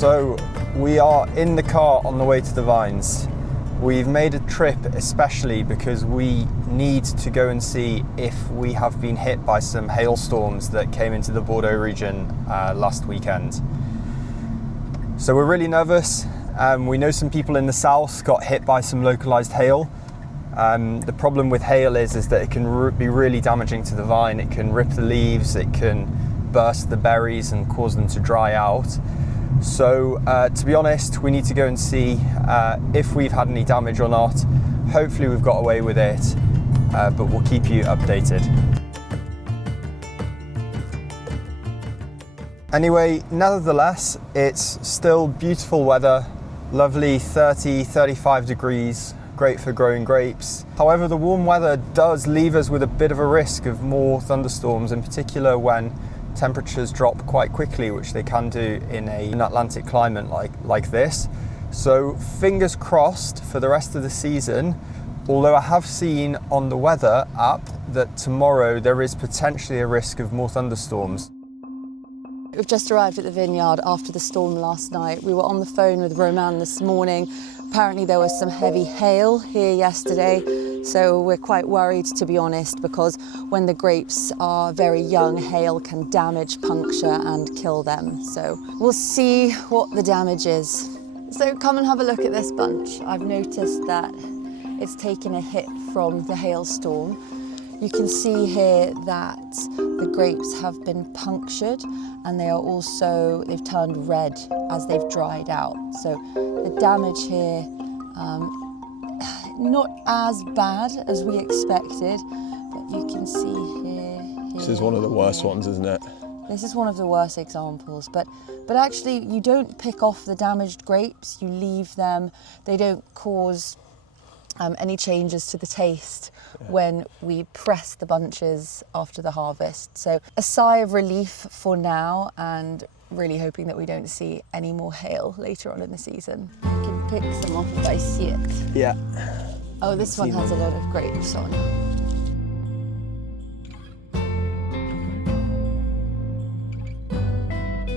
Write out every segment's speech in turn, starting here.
So we are in the car on the way to the vines. We've made a trip especially because we need to go and see if we have been hit by some hailstorms that came into the Bordeaux region last weekend. So we're really nervous. We know some people in the south got hit by some localized hail. The problem with hail is that it can be really damaging to the vine. It can rip the leaves, it can burst the berries and cause them to dry out. So to be honest, we need to go and see if we've had any damage or not. Hopefully we've got away with it, but we'll keep you updated. Anyway, nevertheless, it's still beautiful weather, lovely 30-35 degrees, great for growing grapes. However, the warm weather does leave us with a bit of a risk of more thunderstorms, in particular when temperatures drop quite quickly, which they can do in an Atlantic climate like this. So fingers crossed for the rest of the season, although I have seen on the weather app that tomorrow there is potentially a risk of more thunderstorms. We've just arrived at the vineyard after the storm last night. We were on the phone with Roman this morning. Apparently there was some heavy hail here yesterday, so we're quite worried, to be honest, because when the grapes are very young, hail can damage, puncture and kill them. So we'll see what the damage is. So come and have a look at this bunch. I've noticed that it's taken a hit from the hailstorm. You can see here that the grapes have been punctured and they've turned red as they've dried out. So the damage here, not as bad as we expected, but you can see here. This is one of the worst ones, isn't it? This is one of the worst examples, but actually you don't pick off the damaged grapes, you leave them. They don't cause any changes to the taste when we press the bunches after the harvest. So a sigh of relief for now, and really hoping that we don't see any more hail later on in the season. I can pick some off if I see it. Yeah. Oh, this one has a lot of grapes on.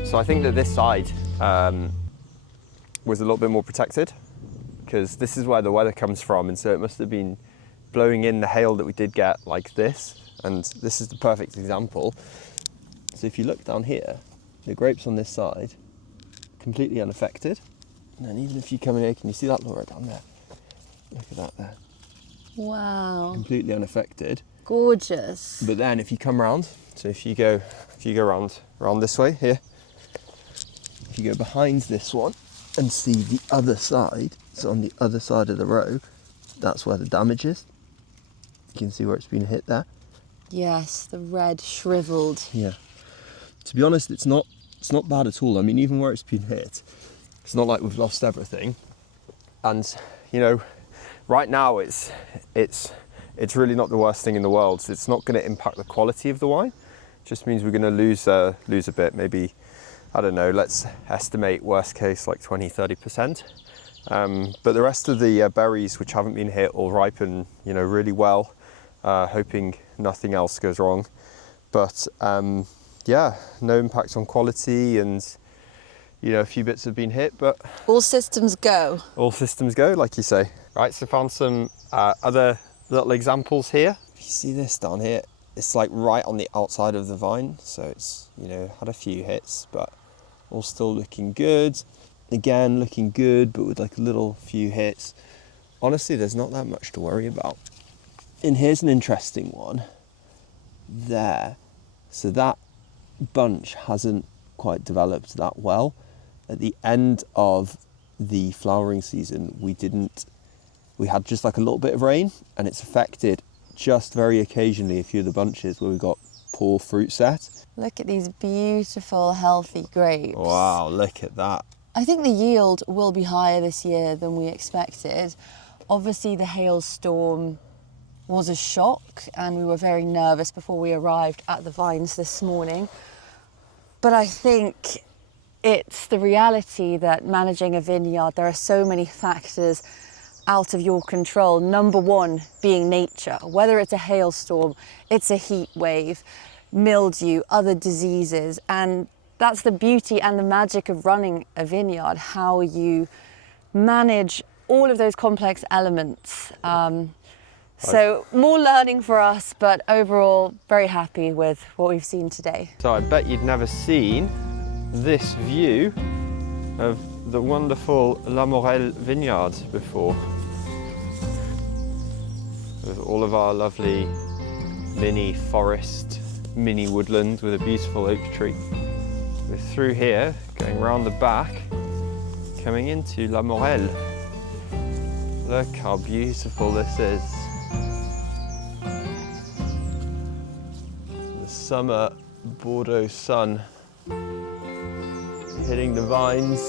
So I think that this side was a little bit more protected, because this is where the weather comes from, and so it must have been blowing in the hail that we did get like this, and this is the perfect example. So if you look down here, the grapes on this side, completely unaffected, and then even if you come in here, can you see that, Laura, down there? Look at that there. Wow. Completely unaffected. Gorgeous. But then if you come round, so if you go round this way here, if you go behind this one and see the other side, so on the other side of the row, that's where the damage is. You can see where it's been hit there. Yes, the red shriveled. Yeah. To be honest, it's not bad at all. I mean, even where it's been hit, it's not like we've lost everything. And you know, right now it's really not the worst thing in the world. It's not going to impact the quality of the wine. It just means we're going to lose a bit, maybe, I don't know, let's estimate worst case like 20-30%. But the rest of the berries which haven't been hit will ripen, you know, really well, hoping nothing else goes wrong. But yeah, no impact on quality, and you know, a few bits have been hit, but all systems go. All systems go, like you say. Right, so found some other little examples here. If you see this down here, it's like right on the outside of the vine, so it's, you know, had a few hits, but all still looking good. Again, looking good, but with like a little few hits. Honestly, there's not that much to worry about. And here's an interesting one there. So that bunch hasn't quite developed that well. At the end of the flowering season, we had just like a little bit of rain, and it's affected just very occasionally a few of the bunches where we got poor fruit set. Look at these beautiful, healthy grapes. Wow, look at that. I think the yield will be higher this year than we expected. Obviously, the hailstorm was a shock, and we were very nervous before we arrived at the vines this morning. But I think it's the reality that managing a vineyard, there are so many factors out of your control. Number one being nature. Whether it's a hailstorm, it's a heat wave, mildew, other diseases, and that's the beauty and the magic of running a vineyard, how you manage all of those complex elements. So more learning for us, but overall very happy with what we've seen today. So I bet you'd never seen this view of the wonderful La Morelle vineyard before. With all of our lovely mini forest, mini woodland with a beautiful oak tree. We're through here, going round the back, coming into La Morelle. Look how beautiful this is. The summer Bordeaux sun hitting the vines,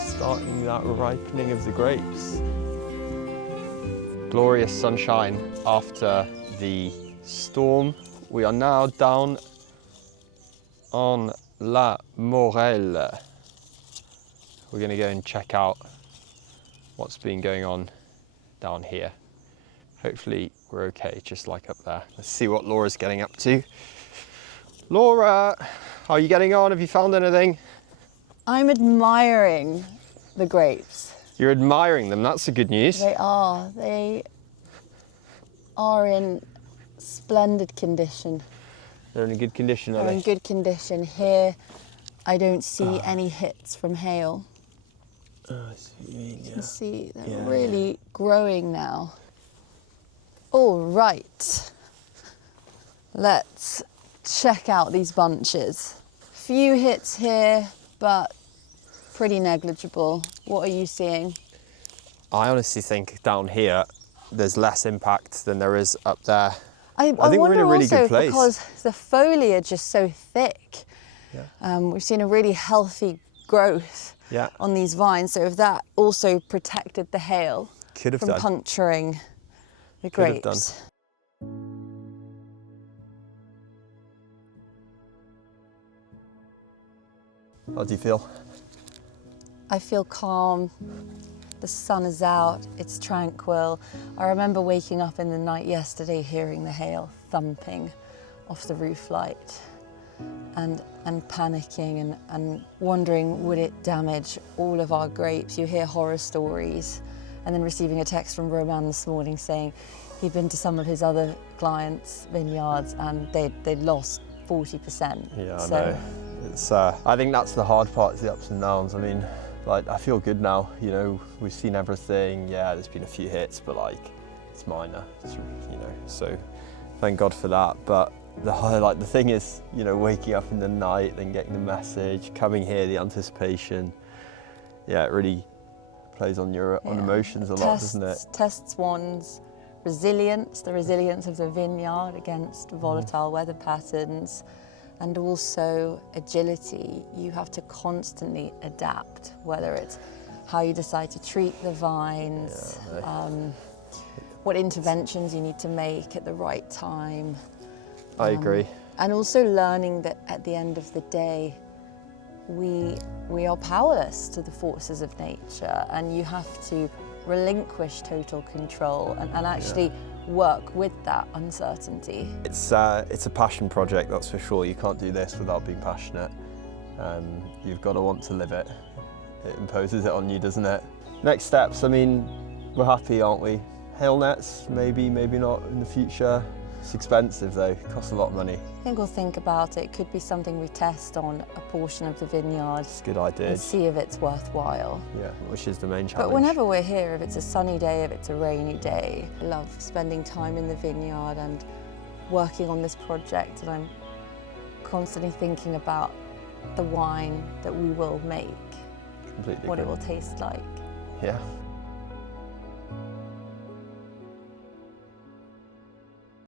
starting that ripening of the grapes. Glorious sunshine after the storm. We are now down on La Morelle. We're going to go and check out what's been going on down here. Hopefully we're okay, just like up there. Let's see what Laura's getting up to. Laura, how are you getting on? Have you found anything? I'm admiring the grapes. You're admiring them, that's the good news. They are in splendid condition. They're in a good condition, are They're they? in good condition. Here, I don't see any hits from hail. Oh, I see what you mean, You can see they're really growing now. All right, let's check out these bunches. Few hits here, but pretty negligible. What are you seeing? I honestly think down here there's less impact than there is up there. I think we're in a really also good place. because the foliage is so thick. Yeah. We've seen a really healthy growth on these vines, so if that also protected the hail Could have from done. puncturing the Could have grapes. How do you feel? I feel calm. The sun is out, it's tranquil. I remember waking up in the night yesterday hearing the hail thumping off the roof light and panicking and wondering, would it damage all of our grapes? You hear horror stories, and then receiving a text from Roman this morning saying he'd been to some of his other clients' vineyards and they'd lost 40%. Yeah, I So know. It's, I think that's the hard part, is the ups and downs. I mean, like, I feel good now, you know, we've seen everything. Yeah, there's been a few hits, but like, it's minor, it's, you know, so thank God for that. But the thing is, you know, waking up in the night, then getting the message, coming here, the anticipation, yeah, it really plays on your on emotions a lot, doesn't it? Tests one's resilience, the resilience of the vineyard against volatile weather patterns, and also agility. You have to constantly adapt, whether it's how you decide to treat the vines, what interventions you need to make at the right time. I agree. And also learning that at the end of the day, we are powerless to the forces of nature, and you have to relinquish total control and actually work with that uncertainty. It's a passion project, that's for sure. You can't do this without being passionate. You've got to want to live it. It imposes it on you, doesn't it? Next steps, I mean, we're happy, aren't we? Hail nets, maybe, maybe not in the future. It's expensive though, it costs a lot of money. I think we'll think about it. It could be something we test on a portion of the vineyard. It's a good idea. And see if it's worthwhile. Yeah, which is the main challenge. But whenever we're here, if it's a sunny day, if it's a rainy day, I love spending time in the vineyard and working on this project, and I'm constantly thinking about the wine that we will make, Completely what it agree. will taste like. Yeah.